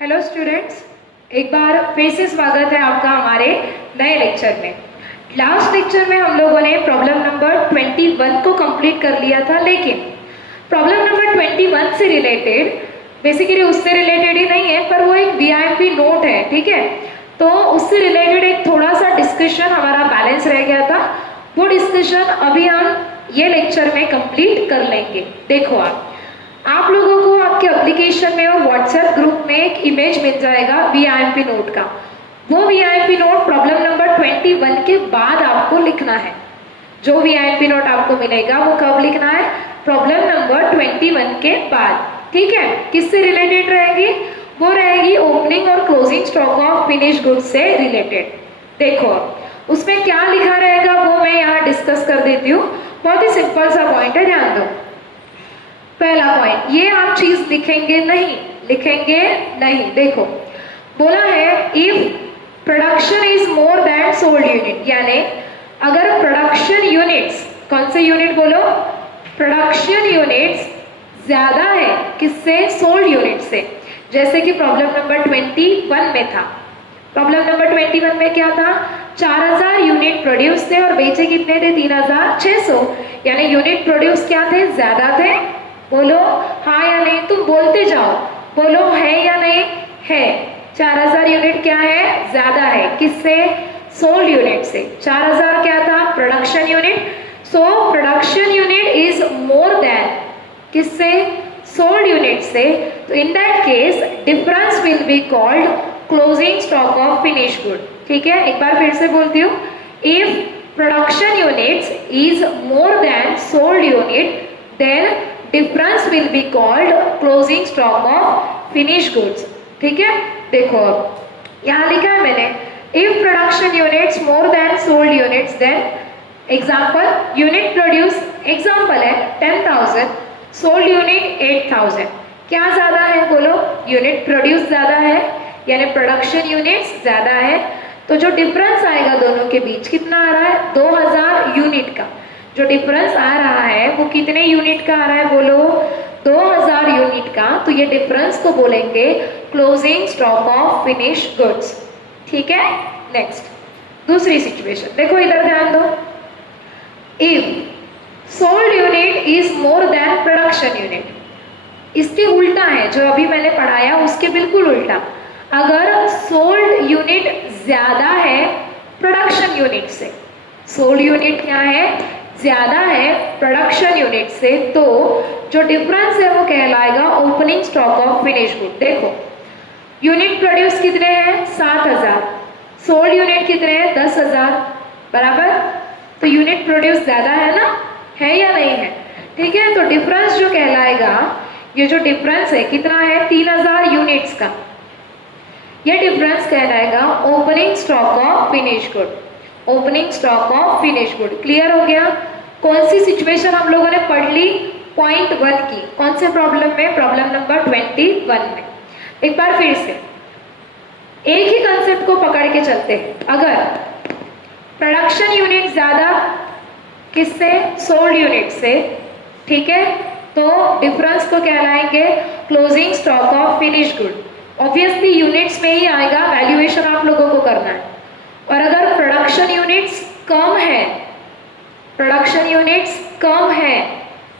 Hello students, एक बार फिर से स्वागत है आपका हमारे नए लेक्चर में। लास्ट लेक्चर में हम लोगों ने प्रॉब्लम नंबर 21 को कंप्लीट कर लिया था, लेकिन प्रॉब्लम नंबर 21 से रिलेटेड बेसिकली उससे रिलेटेड ही नहीं है, पर वो एक वीआईपी नोट है, ठीक है। तो उससे रिलेटेड एक थोड़ा सा डिस्कशन हमारा बैलेंस रह गया था। वो डिस्कशन अभी हम ये लेक्चर में कंप्लीट कर लेंगे। देखो, आप लोगों को आपके एप्लीकेशन में और व्हाट्सएप ग्रुप में एक इमेज मिल जाएगा वीआईपी नोट का। वो वीआईपी नोट प्रॉब्लम नंबर 21 के बाद आपको लिखना है। जो वीआईपी नोट आपको मिलेगा वो कब लिखना है? प्रॉब्लम नंबर 21 के बाद, ठीक है। किससे रिलेटेड रहेगी? वो रहेगी ओपनिंग और closing stock of finish goods से रिलेटेड। देखो, उसमें क्या लिखा रहेगा वो मैं यहाँ डिस्कस कर देती हूँ। बहुत ही सिंपल सा पॉइंट है, ध्यान दो। पहला पॉइंट, ये आप चीज लिखेंगे नहीं। देखो, बोला है if production is more than sold unit, यानी अगर प्रोडक्शन यूनिट्स, कौन से यूनिट बोलो? प्रोडक्शन यूनिट्स ज्यादा है किससे? सोल्ड यूनिट से। जैसे कि प्रॉब्लम नंबर 21 में था। प्रॉब्लम नंबर 21 में क्या था? 4000 यूनिट प्रोड्यूस थे और बेचे कितने थे? 3600। यानी यूनिट प्रोड्यूस क्या थे? ज्यादा थे। बोलो हाँ या नहीं, तुम बोलते जाओ, बोलो है या नहीं? है। 4000 यूनिट क्या है? ज्यादा है किससे? सोल्ड यूनिट से। 4000 क्या था? Production unit. So production unit is more than किससे? सोल्ड यूनिट से। तो in that case difference will be called closing stock of finish good, ठीक है। एक बार फिर से बोलती हूँ, if production units is more than sold unit then difference will be called closing stock of finish goods, ठीक है। देखो, यहाँ लिखा है मैंने, if production units more than sold units then example unit produce, example है 10,000, सोल्ड यूनिट 8,000। क्या ज्यादा है? बोलो, यूनिट प्रोड्यूस ज्यादा है, यानी प्रोडक्शन यूनिट्स ज्यादा है। तो जो डिफरेंस आएगा दोनों के बीच कितना आ रहा है? 2000 यूनिट का जो डिफरेंस आ रहा है वो कितने यूनिट का आ रहा है? बोलो 2000 यूनिट का। तो ये डिफरेंस को बोलेंगे closing stock of finish goods, ठीक है। नेक्स्ट, दूसरी सिचुएशन देखो, इधर ध्यान दो। If sold unit is more then production unit, इसके उल्टा है जो अभी मैंने पढ़ाया, उसके बिल्कुल उल्टा। अगर सोल्ड यूनिट ज्यादा है प्रोडक्शन यूनिट से, सोल्ड यूनिट क्या है? ज्यादा है प्रोडक्शन यूनिट से, तो जो डिफरेंस है वो कहलाएगा opening stock of finish good. देखो, यूनिट प्रोड्यूस कितने हैं? 7000, सोल्ड यूनिट कितने हैं? 10,000, बराबर। तो यूनिट प्रोड्यूस ज्यादा है ना, है या नहीं है? ठीक है। तो डिफरेंस जो कहलाएगा, ये जो डिफरेंस है कितना है? 3000 यूनिट्स का, ये डिफरेंस कहलाएगा opening stock of finish good. Opening stock of finish good. Clear हो गया? कौन सी सिचुएशन हम लोगों ने पढ़ ली? पॉइंट 1 की। कौन से प्रॉब्लम में? प्रॉब्लम नंबर 21 में। एक बार फिर से एक ही कंसेप्ट को पकड़ के चलते हैं। अगर प्रोडक्शन यूनिट ज्यादा किससे? सोल्ड यूनिट से, ठीक है। तो डिफरेंस को कहलाएंगे closing stock of finish good. Obviously units में ही आएगा, वैल्यूएशन आप लोगों को करना है। और अगर प्रोडक्शन यूनिट्स कम है, प्रोडक्शन यूनिट्स कम है,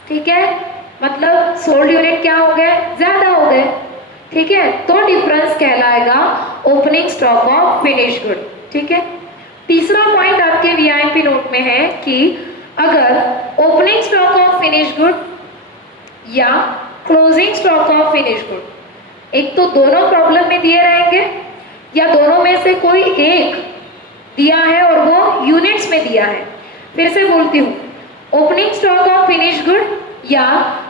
ठीक है, मतलब सोल्ड यूनिट क्या हो गए? ज्यादा हो गए, ठीक है। तो डिफरेंस कहलाएगा opening stock of finish good, ठीक है। तीसरा पॉइंट आपके वीआईपी नोट में है कि अगर opening stock of finish good या closing stock of finish good, एक तो दोनों प्रॉब्लम में दिए रहेंगे या दोनों में से कोई एक दिया है और वो यूनिट्स में दिया है। फिर से बोलती हूँ, opening stock of finish good या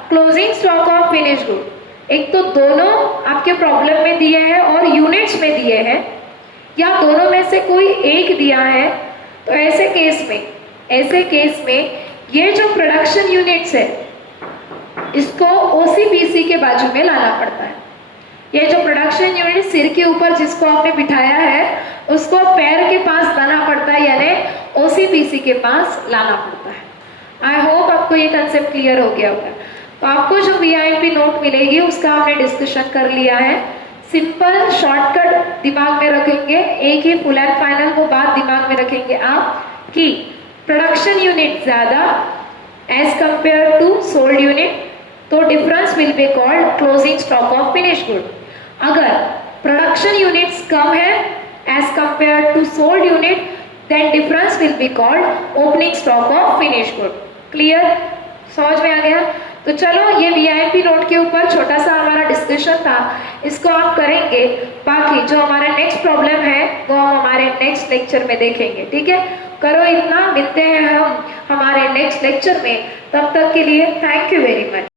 closing stock of finish good, एक तो दोनों आपके प्रॉब्लम में दिए हैं और यूनिट्स में दिए हैं, या दोनों में से कोई एक दिया है। तो ऐसे केस में ये जो प्रोडक्शन यूनिट्स है इसको ओसीपीसी के बाजू में लाना पड़ता है। ये जो प्रोडक्शन यूनिट सिर के ऊपर जिसको आपने बिठाया है उसको पैर के पास लाना पड़ता है, यानी ओसीपीसी के पास लाना पड़ता है। आई होप आपको ये कंसेप्ट क्लियर हो गया होगा। तो आपको जो वीआईपी नोट मिलेगी उसका हमने डिस्कशन कर लिया है। सिंपल शॉर्टकट दिमाग में रखेंगे, एक ही फुल एंड फाइनल वो बात दिमाग में रखेंगे आप कि प्रोडक्शन यूनिट ज्यादा as compare to sold unit, तो difference will be called closing stock of finish good. अगर प्रोडक्शन यूनिट्स कम है as compare to sold unit, then difference will be called opening stock of finish good. Clear, समझ में आ गया? तो चलो ये वीआईपी नोट के ऊपर छोटा सा हमारा डिस्कशन था, इसको आप करेंगे। बाकी जो हमारा नेक्स्ट प्रॉब्लम है वो हम हमारे नेक्स्ट लेक्चर में देखेंगे, ठीक है? करो इतना, मिलते हैं हम हमारे नेक्स्ट लेक्चर में। तब तक के लिए थैंक यू वेरी मच।